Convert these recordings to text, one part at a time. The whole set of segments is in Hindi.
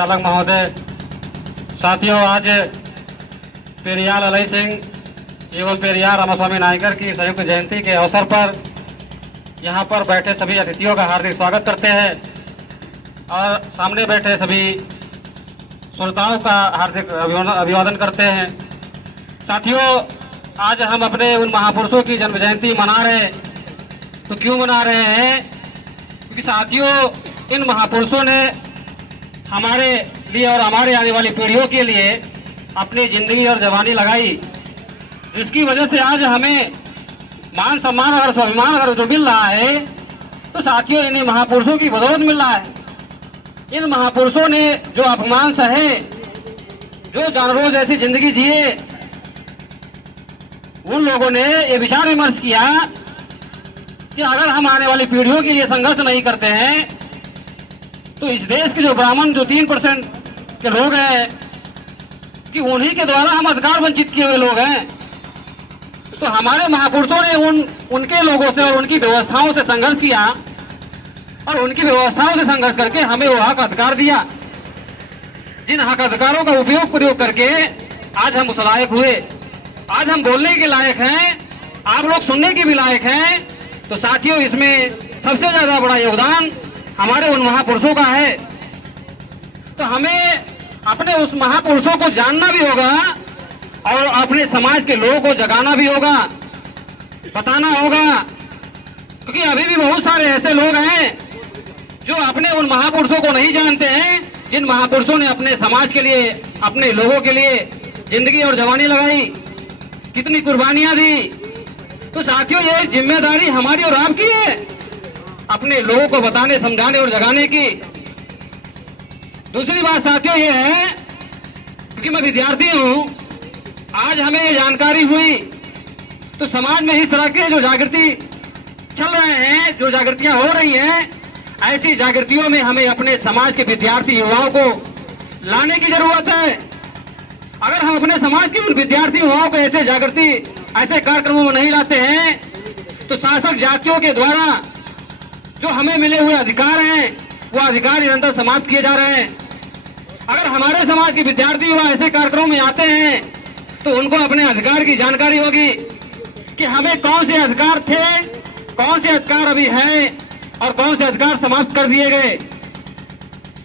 चालक महोदय, साथियों, आज पेरियार अलई सिंह एवं पेरियार रामास्वामी नायकर की संयुक्त जयंती के अवसर पर यहाँ पर बैठे सभी अतिथियों का हार्दिक स्वागत करते हैं और सामने बैठे सभी श्रोताओं का हार्दिक अभिवादन करते हैं। साथियों, आज हम अपने उन महापुरुषों की जन्म जयंती मना रहे हैं। तो क्यों मना रहे हैं? क्योंकि साथियों, इन महापुरुषों ने हमारे लिए और हमारे आने वाली पीढ़ियों के लिए अपनी जिंदगी और जवानी लगाई, जिसकी वजह से आज हमें मान सम्मान और स्वाभिमान अगर जो मिल रहा है तो साथियों इन्हीं महापुरुषों की बदौलत मिल रहा है। इन महापुरुषों ने जो अपमान सहे, जो जानवरों जैसी जिंदगी जिए, उन लोगों ने ये विचार विमर्श किया कि अगर हम आने वाली पीढ़ियों के लिए संघर्ष नहीं करते हैं तो इस देश के जो ब्राह्मण, जो 3% के लोग हैं, कि उन्हीं के द्वारा हम अधिकार वंचित किए हुए लोग हैं। तो हमारे महापुरुषों ने उनके लोगों से और उनकी व्यवस्थाओं से संघर्ष किया और उनकी व्यवस्थाओं से संघर्ष करके हमें वो हक अधिकार दिया, जिन हक अधिकारों का प्रयोग करके आज हम उस लायक हुए। आज हम बोलने के लायक हैं, आप लोग सुनने के भी लायक हैं। तो साथियों, इसमें सबसे ज्यादा बड़ा योगदान हमारे उन महापुरुषों का है। तो हमें अपने उस महापुरुषों को जानना भी होगा और अपने समाज के लोगों को जगाना भी होगा, बताना होगा, क्योंकि अभी भी बहुत सारे ऐसे लोग हैं जो अपने उन महापुरुषों को नहीं जानते हैं, जिन महापुरुषों ने अपने समाज के लिए, अपने लोगों के लिए जिंदगी और जवानी लगाई, कितनी कुर्बानियां दी। तो साथियों, ये जिम्मेदारी हमारी और आपकी है, अपने लोगों को बताने, समझाने और जगाने की। दूसरी बात साथियों ये है, क्योंकि मैं विद्यार्थी हूं, आज हमें ये जानकारी हुई तो समाज में इस तरह के जो जागृति चल रहे हैं, जो जागृतियां हो रही हैं, ऐसी जागृतियों में हमें अपने समाज के विद्यार्थी युवाओं को लाने की जरूरत है। अगर हम अपने समाज के उन विद्यार्थी युवाओं को ऐसे जागृति, ऐसे कार्यक्रमों में नहीं लाते हैं तो शासक जातियों के द्वारा जो हमें मिले हुए अधिकार हैं, वो अधिकार निरंतर समाप्त किए जा रहे हैं। अगर हमारे समाज के विद्यार्थी युवा ऐसे कार्यक्रमों में आते हैं तो उनको अपने अधिकार की जानकारी होगी कि हमें कौन से अधिकार थे, कौन से अधिकार अभी हैं और कौन से अधिकार समाप्त कर दिए गए।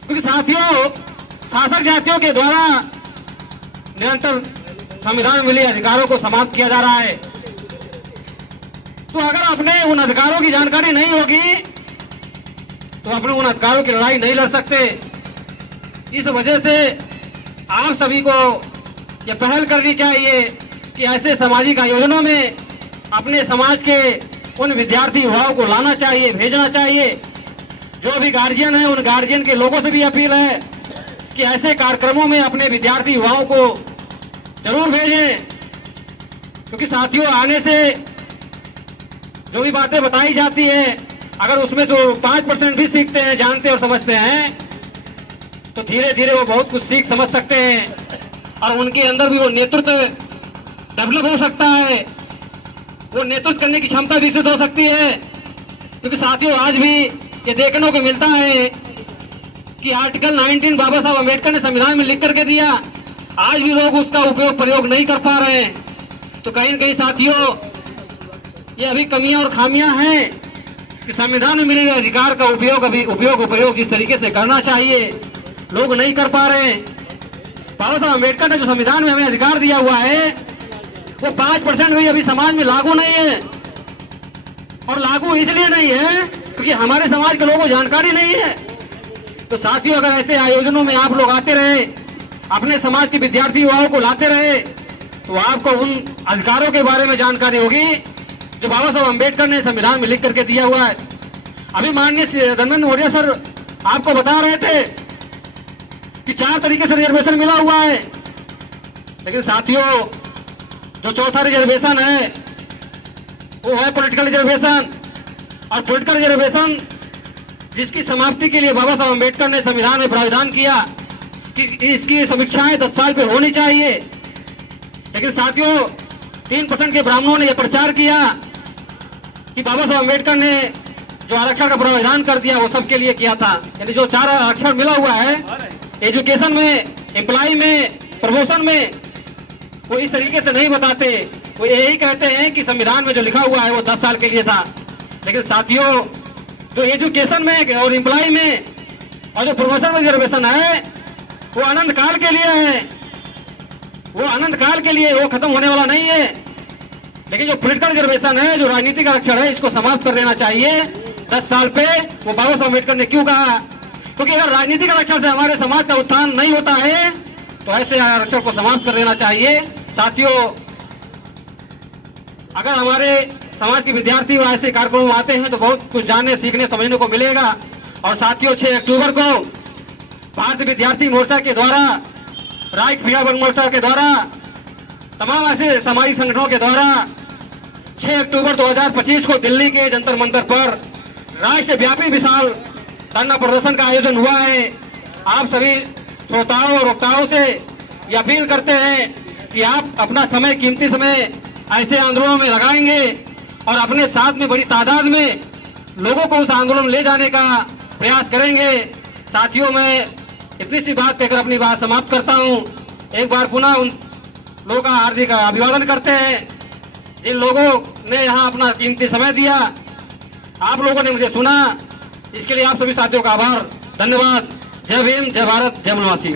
क्योंकि साथियों, शासक जातियों के द्वारा निरंतर संविधान में मिले अधिकारों को समाप्त किया जा रहा है। तो अगर अपने उन अधिकारों की जानकारी नहीं होगी तो अपने उन अधिकारों की लड़ाई नहीं लड़ सकते। इस वजह से आप सभी को यह पहल करनी चाहिए कि ऐसे सामाजिक आयोजनों में अपने समाज के उन विद्यार्थी युवाओं को लाना चाहिए, भेजना चाहिए। जो भी गार्जियन है, उन गार्जियन के लोगों से भी अपील है कि ऐसे कार्यक्रमों में अपने विद्यार्थी युवाओं को जरूर भेजें, क्योंकि साथियों, आने से जो भी बातें बताई जाती है, अगर उसमें से 5% भी सीखते हैं, जानते और समझते हैं, तो धीरे धीरे वो बहुत कुछ सीख समझ सकते हैं और उनके अंदर भी वो नेतृत्व डेवलप हो सकता है, वो नेतृत्व करने की क्षमता विकसित हो सकती है। क्योंकि साथियों, आज भी ये देखने को मिलता है कि आर्टिकल 19 बाबा साहब अम्बेडकर ने संविधान में लिख करके दिया, आज भी लोग उसका प्रयोग नहीं कर पा रहे हैं। तो कहीं न कहीं साथियों, ये अभी कमियां और खामियां हैं कि संविधान में मिले अधिकार का उपयोग जिस तरीके से करना चाहिए, लोग नहीं कर पा रहे हैं। बाबा साहब अम्बेडकर ने जो संविधान में हमें अधिकार दिया हुआ है, वो 5% भी अभी समाज में लागू नहीं है। और लागू इसलिए नहीं है क्योंकि हमारे समाज के लोगों को जानकारी नहीं है। तो साथियों, अगर ऐसे आयोजनों में आप लोग आते रहे, अपने समाज के विद्यार्थी युवाओं को लाते रहे, तो आपको उन अधिकारों के बारे में जानकारी होगी जो बाबा साहब अम्बेडकर ने संविधान में लिख करके दिया हुआ है। अभी माननीय धर्मेंद्र मौर्य सर आपको बता रहे थे कि 4 तरीके से रिजर्वेशन मिला हुआ है, लेकिन साथियों, जो चौथा रिजर्वेशन है वो है पॉलिटिकल रिजर्वेशन। और पॉलिटिकल रिजर्वेशन जिसकी समाप्ति के लिए बाबा साहब अम्बेडकर ने संविधान में प्रावधान किया कि इसकी समीक्षाएं 10 साल पे होनी चाहिए, लेकिन साथियों, 3% के ब्राह्मणों ने यह प्रचार किया कि बाबा साहब अम्बेडकर ने जो आरक्षण का प्रावधान कर दिया वो सबके लिए किया था, यानी जो 4 आरक्षण मिला हुआ है एजुकेशन में, एम्प्लॉय में, प्रमोशन में वो इस तरीके से नहीं बताते। वो यही कहते हैं कि संविधान में जो लिखा हुआ है वो 10 साल के लिए था। लेकिन साथियों, जो एजुकेशन में और एम्प्लॉय में और जो प्रमोशन में रिजर्वेशन है वो अनंत काल के लिए है, वो अनंत काल के लिए, वो खत्म होने वाला नहीं है। लेकिन जो पॉलिटिकल रिजर्वेशन है, जो राजनीतिक आरक्षण है, इसको समाप्त कर देना चाहिए 10 साल पे। वो बाबा साहब अम्बेडकर ने क्यों कहा? क्योंकि अगर राजनीतिक आरक्षण से हमारे समाज का उत्थान नहीं होता है तो ऐसे आरक्षण को समाप्त कर देना चाहिए। साथियों, अगर हमारे समाज के विद्यार्थी ऐसे कार्यक्रमों में आते हैं तो बहुत कुछ जानने, सीखने, समझने को मिलेगा। और साथियों, 6 अक्टूबर को भारतीय विद्यार्थी मोर्चा के द्वारा, राष्ट्रीय क्रिया बल मोर्चा के द्वारा, तमाम ऐसे सामाजिक संगठनों के द्वारा 6 अक्टूबर 2025 को दिल्ली के जंतर मंतर पर राष्ट्रव्यापी विशाल धरना प्रदर्शन का आयोजन हुआ है। आप सभी श्रोताओं और वक्ताओं से ये अपील करते हैं कि आप अपना समय, कीमती समय ऐसे आंदोलनों में लगाएंगे और अपने साथ में बड़ी तादाद में लोगों को उस आंदोलन में ले जाने का प्रयास करेंगे। साथियों, मैं इतनी सी बात कहकर अपनी बात समाप्त करता हूं। एक बार पुनः उन लोगों का हार्दिक अभिवादन करते हैं जिन लोगों ने यहाँ अपना कीमती समय दिया, आप लोगों ने मुझे सुना। इसके लिए आप सभी साथियों का आभार, धन्यवाद। जय भीम, जय भारत, जय वनवासी।